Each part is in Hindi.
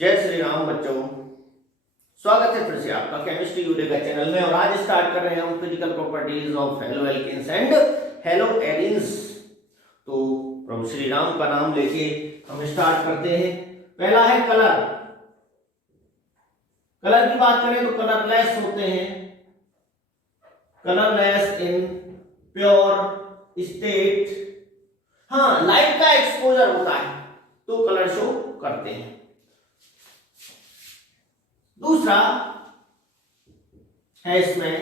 जय श्री राम बच्चों, स्वागत है फिर से आपका केमिस्ट्री यूडेका चैनल में। और आज स्टार्ट कर रहे हैं हम physical properties of halo alkanes and halo arenes. तो प्रभु श्री राम का नाम लेके हम स्टार्ट करते हैं। पहला है कलर। कलर की बात करें तो कलरलेस होते हैं, कलरलेस इन प्योर स्टेट। हाँ, लाइट का एक्सपोजर होता है तो कलर शो करते हैं। दूसरा है इसमें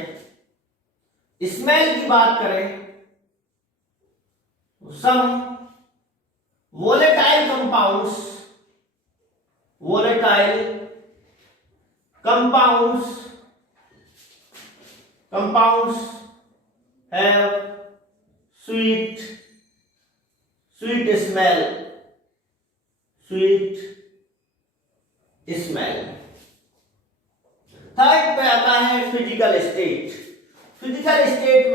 स्मेल की बात करें तो some volatile compounds have sweet smell. Third पे आता है फिजिकल स्टेट। फिजिकल स्टेट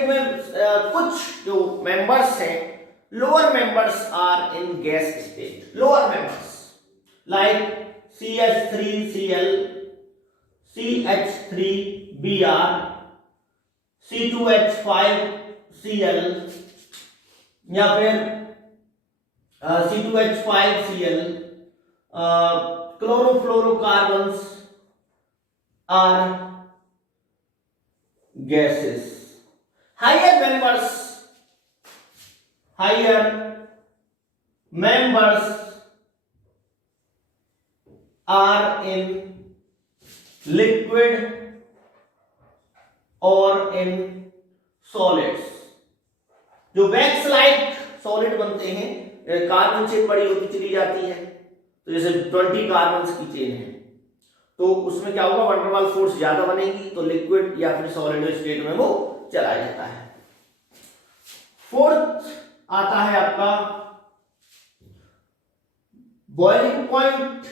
में कुछ जो मेंबर्स हैं, lower members are in gas state. Lower members like CH3Cl, CH3Br, C2H5Cl या फिर C2H5Cl, chlorofluorocarbons are gases. Higher members are in liquid or in solids. जो वैक्स लाइक सॉलिड बनते हैं, कार्बन चेन बड़ी होती चली जाती है, तो जैसे 20 कार्बन्स की चेन है तो उसमें क्या होगा, वंडरवाल फोर्स ज्यादा बनेगी तो लिक्विड या फिर सॉलिड स्टेट में वो चला जाता है। फोर्थ आता है आपका boiling point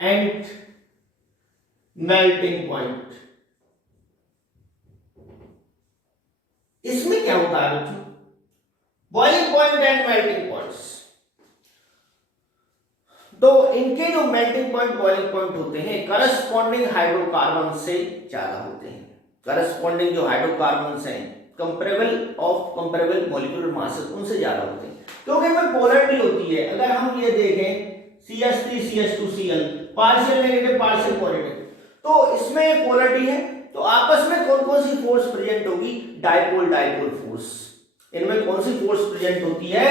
and melting point. इसमें क्या होता है बच्चों, boiling point and melting points. तो इनके जो मेल्टिंग पॉइंट बॉइलिंग पॉइंट होते हैं करस्पॉन्डिंग हाइड्रोकार्बन से ज्यादा होते हैं। करस्पॉन्डिंग जो हाइड्रोकार्बन हैं कंपेरेबल मॉलिक्यूलर मासेस उनसे ज्यादा होते हैं, क्योंकि इनमें पोलैरिटी होती है। अगर हम ये देखें CH3CH2Cl, partial negative partial positive, तो इसमें पोलैरिटी है, तो आपस में कौन कौन सी फोर्स प्रेजेंट होगी, डाइपोल फोर्स। इनमें कौन सी फोर्स प्रेजेंट होती है,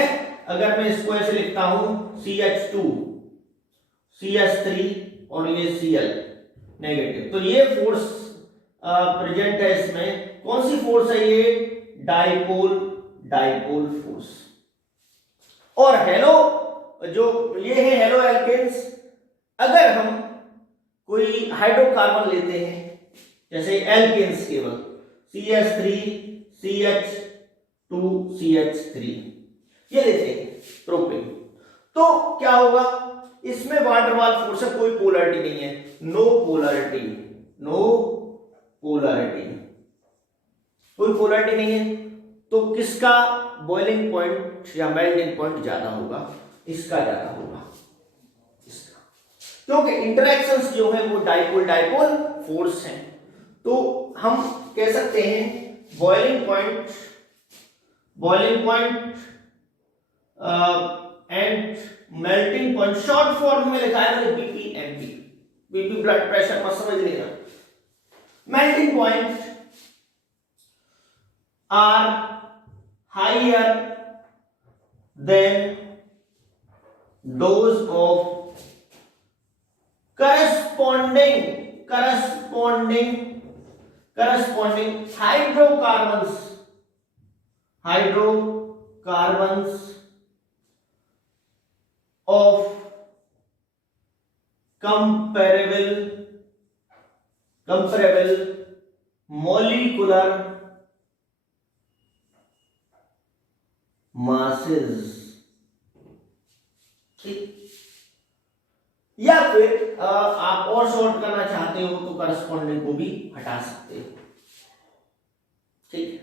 अगर मैं इसको ऐसे लिखता हूं CH2 CH3 और ये Cl नेगेटिव, तो ये फोर्स प्रेजेंट है। इसमें कौन सी फोर्स है, ये डाइपोल फोर्स। और हेलो जो ये है हेलो एल्केन्स, अगर हम कोई हाइड्रोकार्बन लेते हैं जैसे एल्केन्स केवल CH3 CH2 CH3 ये लेते हैं प्रोपेन, तो क्या होगा, इसमें वांडरवाल फोर्स है, कोई पोलैरिटी नहीं है, नो पोलैरिटी नहीं है, तो किसका बॉइलिंग पॉइंट या मेल्टिंग पॉइंट ज्यादा होगा, इसका ज्यादा होगा, इसका, क्योंकि इंटरेक्शंस जो है वो डाइपोल फोर्स हैं। तो हम कह सकते हैं boiling point and melting point, short form में लिखा है मैंने BPMP, बीपी ब्लड प्रेशर मत समझ लेना। Melting point are higher than those of corresponding hydrocarbons of comparable molecular masses। या फिर आप और शॉर्ट करना चाहते हो तो करस्पॉन्डिंग को भी हटा सकते हो। ठीक है,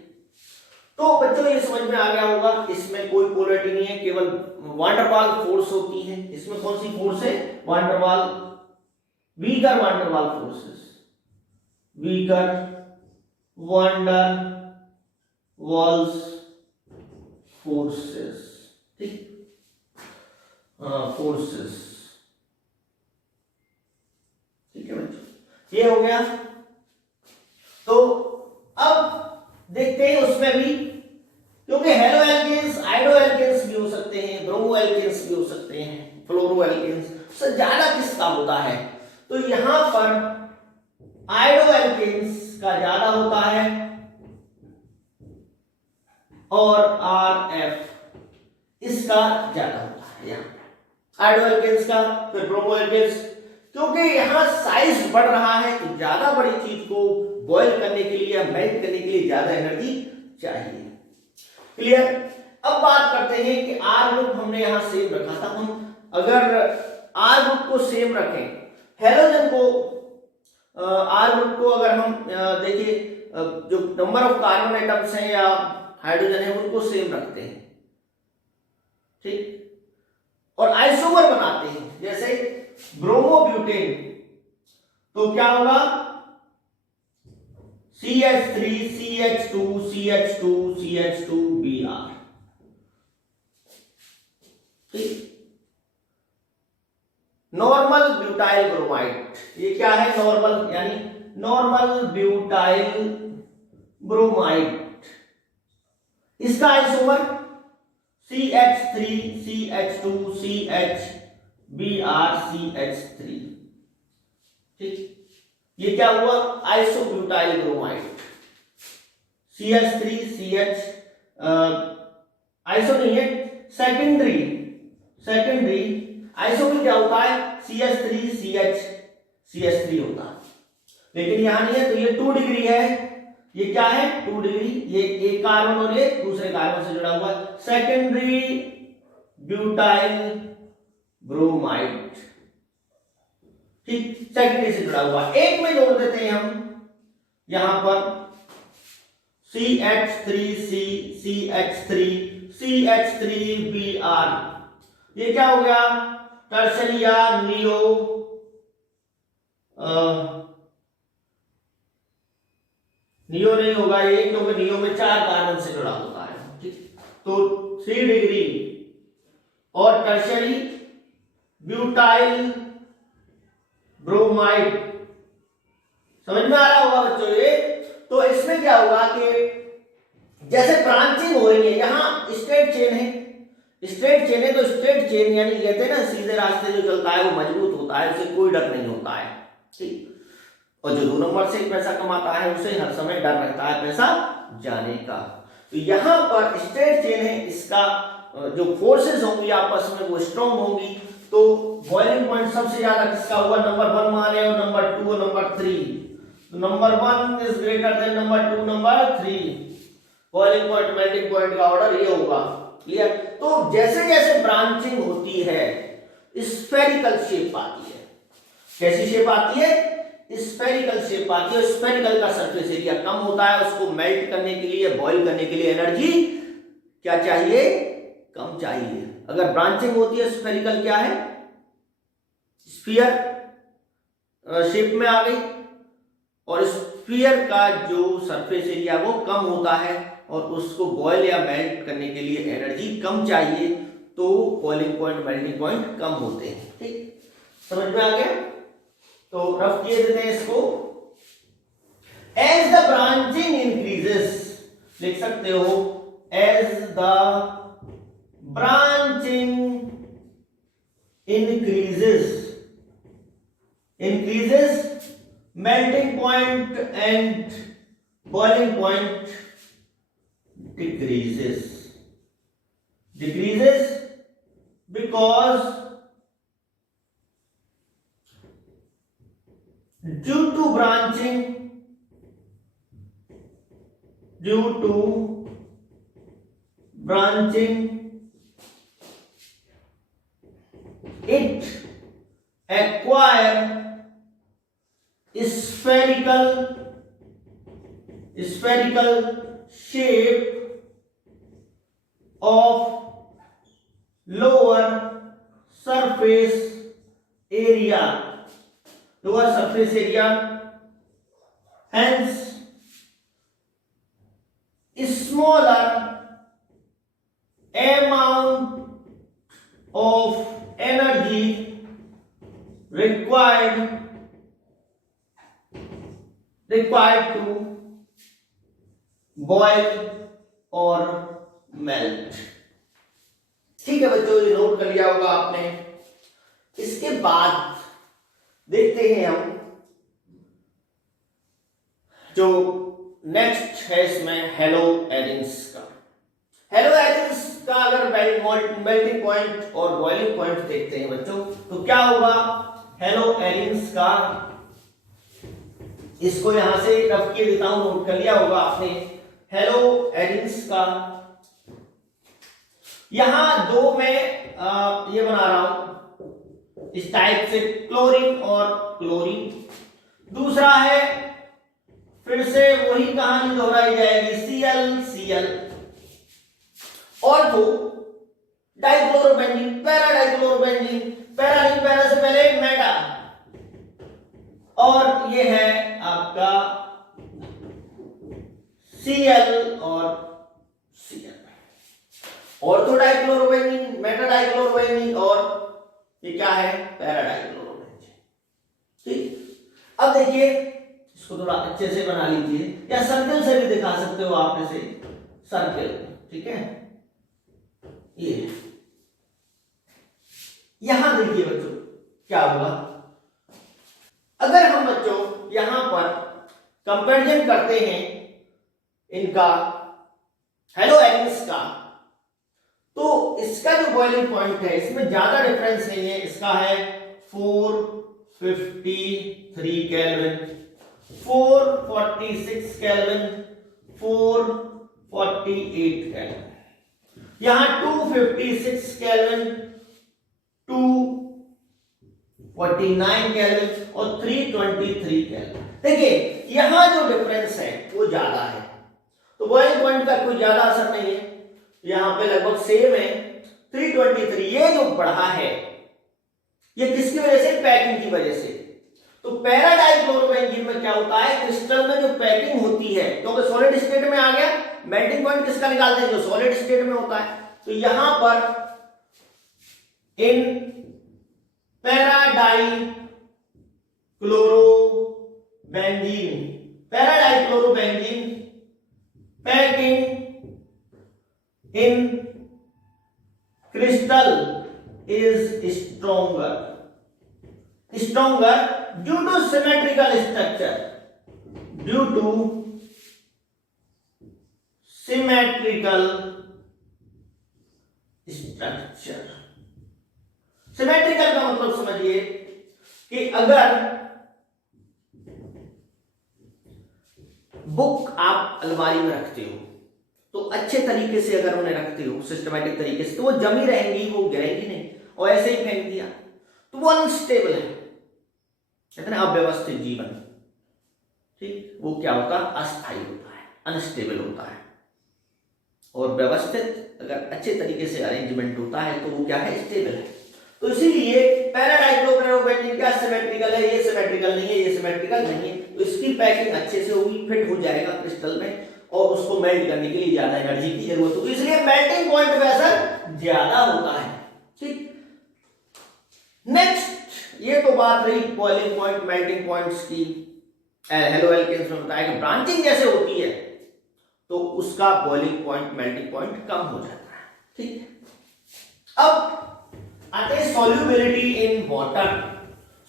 तो बच्चों ये समझ में आ गया होगा, इसमें कोई पोलरिटी नहीं है, केवल वांडरवाल फोर्स होती है। इसमें कौन सी फोर्स है? Van der Waal, weaker van der Waal forces, weaker van der Waals forces, ठीक, फोर्सेस, ठीक है बच्चों, ये हो गया। तो अब देखते हैं उसमें भी, क्योंकि हेलो एल्केन्स आइडो एल्केन्स भी हो सकते हैं, ब्रोमो एल्केन्स भी हो सकते हैं, फ्लोरो एल्केन्स, सबसे ज्यादा किसका होता है? तो यहां पर आइडो एल्केन्स का ज्यादा होता है और RF इसका ज्यादा होता है, यहाँ आइडो एल्केन्स का, फिर ब्रोमो एल्केन्स, क्योंकि यहां साइज बढ़ रहा है तो ज्यादा बड़ी चीज को बॉयल करने के लिए या मेल्ट करने के लिए ज्यादा एनर्जी चाहिए। क्लियर? अब बात करते हैं कि आर ग्रुप हमने यहां सेम रखा था, हम अगर आर ग्रुप को सेम रखें, हेलोजन को आर ग्रुप को अगर हम देखिए जो नंबर ऑफ कार्बन एटम्स हैं या हाइड्रोजन है उनको सेम रखते हैं, ठीक, और आइसोमर बनाते हैं, जैसे ब्रोमोब्यूटेन, तो क्या होगा? CH3 CH2 CH2 CH2Br, ठीक। नॉर्मल ब्यूटाइल ब्रोमाइड, ये क्या है? नॉर्मल यानी नॉर्मल ब्यूटाइल ब्रोमाइड, इसका isomer CH3 CH2 CH Br CH3, ठीक, ये क्या हुआ? Isobutyl bromide, CH3 CH iso नहीं है, सेकेंडरी आइसो में क्या होता है? CH3 CH3 होता है, लेकिन यहां नहीं है, तो ये 2 डिग्री है, ये क्या है? 2 डिग्री, ये एक कार्बन और ये दूसरे कार्बन से जुड़ा हुआ है, सेकेंडरी ब्यूटाइल ब्रोमाइड, ठीक, सेकेंडरी से जुड़ा हुआ। एक में जोड़ देते हैं हम यहां पर CH3C CH3Br, ये क्या हो गया? टर्शरी या नियो नियो नहीं होगा ये, क्योंकि नियो में 4 कार्बन से जुड़ा होता है, ठीक, तो 3 डिग्री और टर्शरी ब्यूटाइल ब्रोमाइड, समझ में आ रहा होगा बच्चों ये। तो इसमें क्या होगा कि जैसे ब्रांचिंग हो रही है, यहां स्ट्रेट चेन है, स्ट्रेट चेन है, तो स्ट्रेट चेन यानी कहते हैं ना सीधे रास्ते जो चलता है वो मजबूत होता है, उसे कोई डर नहीं होता है, ठीक, और जो 2 नंबर से पैसा कमाता है उसे हर समय डर रहता है पैसा जाने का। तो यहां पर स्ट्रेट चेन है, इसका जो फोर्सेस होंगी आपस में वो स्ट्रॉन्ग होंगी, तो बॉइलिंग पॉइंट सबसे ज्यादा किसका हुआ? नंबर 1 मान रहे हो, नंबर 2 और नंबर 3, तो number 1 is greater than number 2 number 3, boiling point melting point का ऑर्डर ये होगा। क्लियर? तो जैसे जैसे ब्रांचिंग होती है स्फेरिकल शेप आती है, कैसी शेप आती है? स्फेरिकल शेप आती है, स्फेरिकल का सरफेस एरिया कम होता है, उसको मेल्ट करने के लिए बॉइल करने के लिए एनर्जी क्या चाहिए? कम चाहिए। अगर ब्रांचिंग होती है स्फेरिकल क्या है? स्फीयर शेप में आ गई, और स्फीयर का जो सरफेस एरिया वो कम होता है और उसको बॉयल या मेल्ट करने के लिए एनर्जी कम चाहिए, तो बॉइलिंग पॉइंट मेल्टिंग पॉइंट कम होते हैं, ठीक, समझ में आ गया? तो रफ किए देते हैं इसको। एज द ब्रांचिंग इंक्रीजेस, लिख सकते हो as the branching increases melting point and boiling point decreases because due to branching it acquire spherical shape of lower surface area, lower surface area, hence smaller amount of energy required to boil or melt। ठीक है बच्चों, ये नोट कर लिया होगा आपने। इसके बाद देखते हैं हम जो नेक्स्ट है इसमें हेलोजेंस का। हेलोजेंस का अगर मेल्टिंग पॉइंट और बॉइलिंग पॉइंट देखते हैं बच्चों, तो क्या होगा हेलोजेंस का। इसको यहां से रफ किए देता हूं, नोट कर लिया होगा आपने। हेलोजेंस का यहां दो में ये बना रहा हूं इस टाइप से, क्लोरीन और क्लोरीन। दूसरा है फिर से वही कहानी दोहराई जाएगी, Cl और तो डाइक्लोरोबेंजीन, पैरा डाइक्लोरोबेंजीन, पैरा नहीं, पैरा से पहले मेटा, और ये है आपका Cl और Cl। और तो डाइक्लोरोबेंजीन, मेटा डाइक्लोरोबेंजीन, और ये क्या है पैरा डाइक्लोरोबेंजीन। ठीक, अब देखिए इसको थोड़ा अच्छे से बना लीजिए, या सर्कल से भी दिखा सकते हो आप इसे, सर्कल। ठीक है, ये यहां देखिए बच्चों क्या होगा। अगर हम बच्चों यहां पर कंपैरिजन करते हैं इनका हेलोजेंस का, तो इसका जो बॉइलिंग पॉइंट है इसमें ज्यादा डिफरेंस नहीं है। इसका है 453 केल्विन, 446 केल्विन, 448 केल्विन। यहां 256 केल्विन, 249 केल्विन और 323 केल्विन। देखिए यहां जो डिफरेंस है वो ज्यादा है, तो बॉइलिंग पॉइंट का कोई ज्यादा असर नहीं है। यहां पे लगभग सेम है 323। ये जो बढ़ा है ये किसकी वजह से, पैकिंग की वजह से। तो पैरा डाइक्लोरोबेंजीन में क्या होता है, क्रिस्टल में जो पैकिंग होती है, क्योंकि सॉलिड स्टेट में आ गया, मेल्टिंग पॉइंट किसका निकालते हैं, जो सॉलिड स्टेट में होता है। तो यहां पर in para dichlorobenzene packing in crystal is stronger due to symmetrical structure, symmetrical का मतलब समझिए कि अगर बुक आप अलमारी में रखते हो तो अच्छे तरीके से अगर उन्हें रखते हो सिस्टमैटिक तरीके से, तो वो जमी रहेंगी, वो गिरेंगी नहीं। और ऐसे ही फेंक दिया तो वो अनस्टेबल है, कहते हैं अव्यवस्थित जीवन। ठीक, वो क्या होता है, अस्थायी होता है, अनस्टेबल होता है। और व्यवस्थित अगर अच्छे तरीके से अरेंजमेंट होता है तो वो क्या है, स्टेबल है। तो इसीलिए पैरा डाइक्लोरोबेंजीन क्या सिमेट्रिकल है, ये सिमेट्रिकल नहीं है, ये सिमेट्रिकल नहीं है। तो इसकी पैकिंग अच्छे से होगी, फिट हो जाएगा क्रिस्टल में, और उसको मेल्ट करने के लिए ज्यादा एनर्जी की जरूरत होगी, इसलिए मेल्टिंग पॉइंट पे असर ज्यादा होता है। ठीक, नेक्स्ट ये तो बात रही बॉइलिंग पॉइंट, मेल्टिंग पॉइंट्स की। हेलोएल्केन्स में बताया कि ब्रांचिंग जैसे होती है तो उसका बॉइलिंग पॉइंट, मेल्टिंग पॉइंट कम हो जाता है। ठीक, अब आते हैं solubility in water.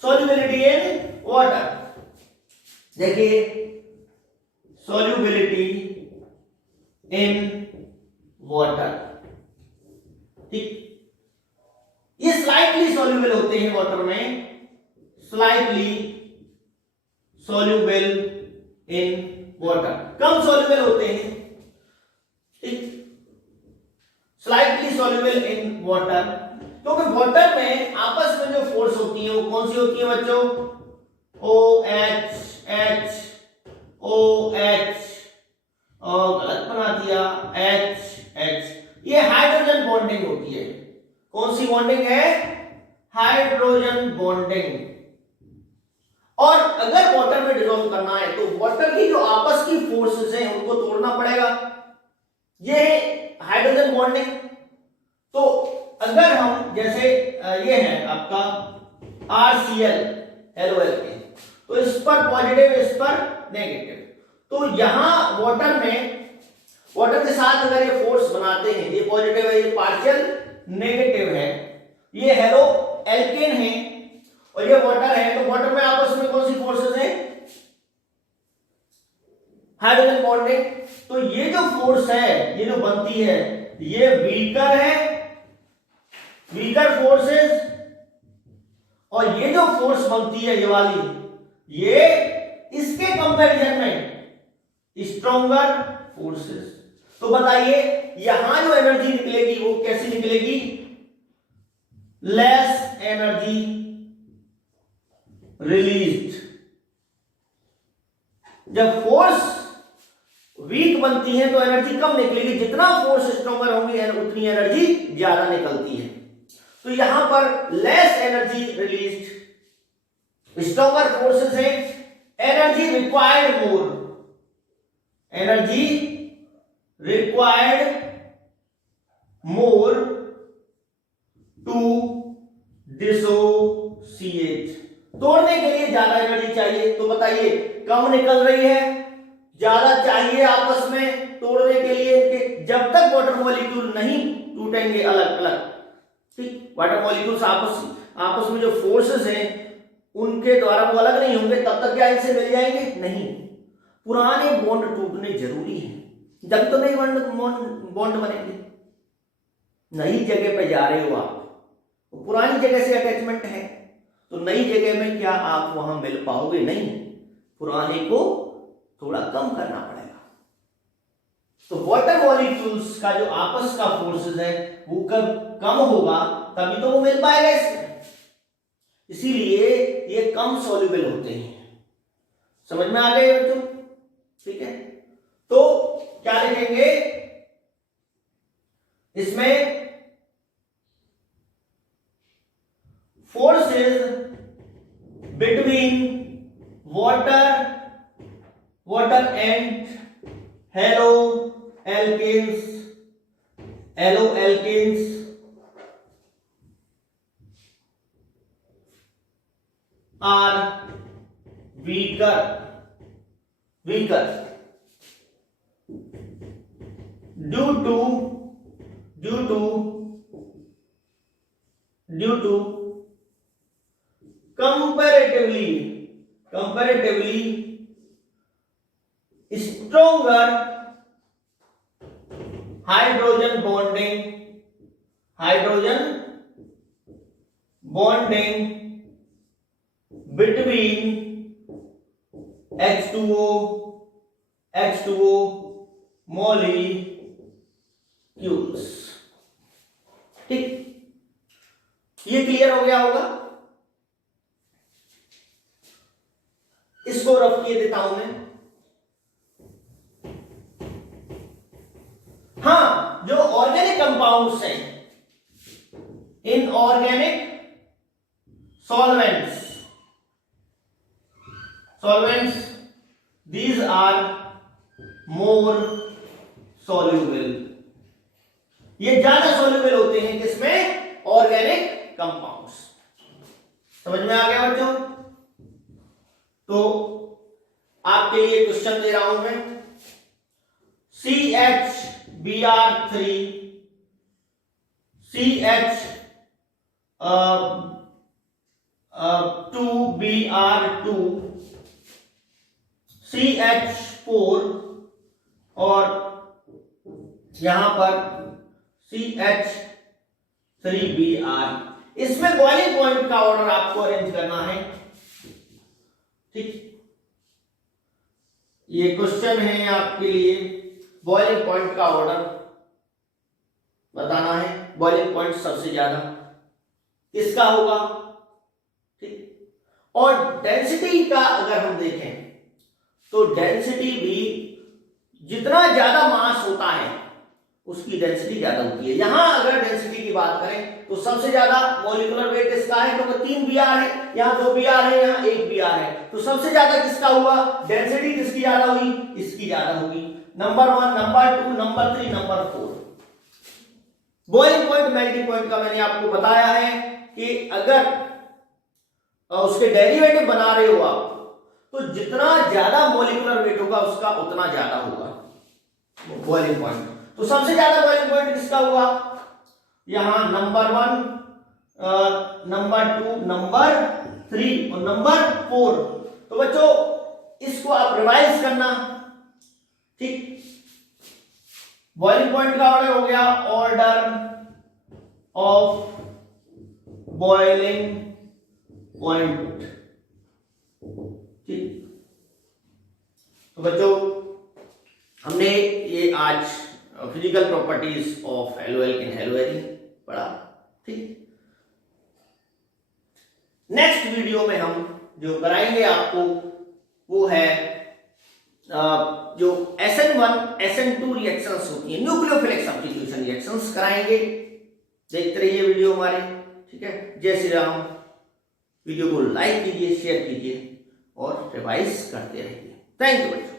Solubility in water, देखिए सॉल्युबिलिटी इन वाटर। ठीक, ये स्लाइटली सॉल्युबल होते हैं वाटर में, slightly soluble in water, come soluble होते हैं। ठीक, स्लाइटली सॉल्युबल इन वाटर, क्योंकि वाटर में आपस में जो फोर्स होती है वो कौन सी होती है बच्चों, OH, OH, और गलत बना कौन सी बॉन्डिंग है? Hydrogen bonding. और अगर वाटर में डिसॉल्व करना है तो वाटर की जो आपस की फोर्सेस हैं उनको तोड़ना पड़ेगा। ये है हाइड्रोजन बॉन्डिंग। तो अगर हम जैसे ये है आपका RCl LOL के, तो इस पर पॉजिटिव इस पर नेगेटिव, तो यहां वाटर के साथ अगर ये फोर्स बनाते हैं, ये पॉजिटिव है, ये पार्शियल नेगेटिव है, ये हेलो एल्केन है और ये वाटर है, तो वाटर में आपस में कौन सी फोर्सेस है? Hydrogen bonding. तो ये जो फोर्स है, ये जो बनती है, ये वीकर है, वीकर फोर्सेस, और ये जो फोर्स बनती है ये वाली, ये इसके कंपैरिजन में स्ट्रॉन्गर फोर्सेस। तो बताइए यहां जो एनर्जी निकलेगी वो कैसी निकलेगी? Less energy released. जब फोर्स वीक बनती है तो एनर्जी कम निकलेगी, जितना फोर्स स्ट्रॉन्गर होंगी उतनी एनर्जी ज्यादा निकलती है। तो यहां पर less energy released, stronger forces है, energy required more, energy required more to dissociate. तोड़ने के लिए ज्यादा एनर्जी चाहिए। तो बताइए कम निकल रही है, ज्यादा चाहिए आपस में तोड़ने के लिए कि जब तक वाटर मॉलिक्यूल नहीं टूटेंगे अलग अलग, ठीक, वाटर मॉलिक्यूल्स आपस में जो फोर्सेस हैं उनके द्वारा वो अलग नहीं होंगे, तब तक क्या इनसे मिल जाएंगे? नहीं। पुराने बॉन्ड टूटने जरूरी है, जब तो नई बॉन्ड बनेंगे। नई जगह पे जा रहे हो आप, तो पुरानी जगह से अटैचमेंट है, तो नई जगह में क्या आप वहां मिल पाओगे? नहीं, पुराने को थोड़ा कम करना पड़ेगा। तो वाटर मॉलिक्यूल्स का जो आपस का फोर्सेस है वो कब कम होगा तभी तो वो मिल पाएगा इसमें, इसीलिए ये कम सॉल्युबल होते हैं। समझ में आ गए बच्चों? ठीक है, तो क्या लिखेंगे इसमें? Forces between water and halo alkanes are weaker due to comparatively stronger hydrogen bonding between H2O molecules। ठीक, ये क्लियर हो गया होगा? इसको रफ किए देता हूं मैं। हाँ, जो ऑर्गेनिक कंपाउंड्स हैं, inorganic solvents, these are more soluble। ये ज्यादा soluble होते हैं किसमें? Organic compounds. समझ में आ गया बच्चों? तो आपके लिए क्वेश्चन दे रहा हूं मैं। CHBr3 2Br2 CH4 और यहां पर CH3Br। इसमें बॉइलिंग पॉइंट का ऑर्डर आपको अरेंज करना है। ठीक, ये क्वेश्चन है आपके लिए, बॉइलिंग पॉइंट का ऑर्डर बताना है। बॉइलिंग पॉइंट सबसे ज्यादा किसका होगा? ठीक, और डेंसिटी का अगर हम देखें तो डेंसिटी भी जितना ज्यादा मास होता है उसकी डेंसिटी ज्यादा होती है। यहां अगर डेंसिटी की बात करें तो सबसे ज्यादा मॉलिक्यूलर वेट इसका है, क्योंकि 3 Br है, यहाँ 2 Br है, यहाँ 1 Br है, तो सबसे ज्यादा किसका हुआ, डेंसिटी किसकी ज्यादा हुई, इसकी ज्यादा होगी। Number 1, number 2, number 3, number 4। Boiling point melting point का मैंने आपको बताया है कि अगर उसके डेरिवेटिव बना रहे हो आप, तो जितना ज्यादा मॉलिक्यूलर वेट होगा उसका उतना ज्यादा होगा बॉइलिंग पॉइंट। तो सबसे ज्यादा बॉइलिंग पॉइंट किसका हुआ, यहां नंबर 1, नंबर 2, नंबर 3 और नंबर 4। तो बच्चों इसको आप रिवाइज करना, ठीक। बॉइलिंग पॉइंट का ऑर्डर हो गया, ऑर्डर ऑफ बॉइलिंग पॉइंट, ठीक। तो बच्चों हमने ये आज फिजिकल प्रॉपर्टीज ऑफ एलओएल इन हेलोएरिन पढ़ा, ठीक। नेक्स्ट वीडियो में हम जो कराएंगे आपको वो है जो SN1 SN2 रिएक्शंस होती है, न्यूक्लियोफिलिक सब्स्टिट्यूशन रिएक्शंस कराएंगे। देखते रहिए वीडियो हमारे, ठीक है। जय श्री राम। वीडियो को लाइक कीजिए, शेयर कीजिए और रिवाइज करते रहिए। थैंक यू बच्चों।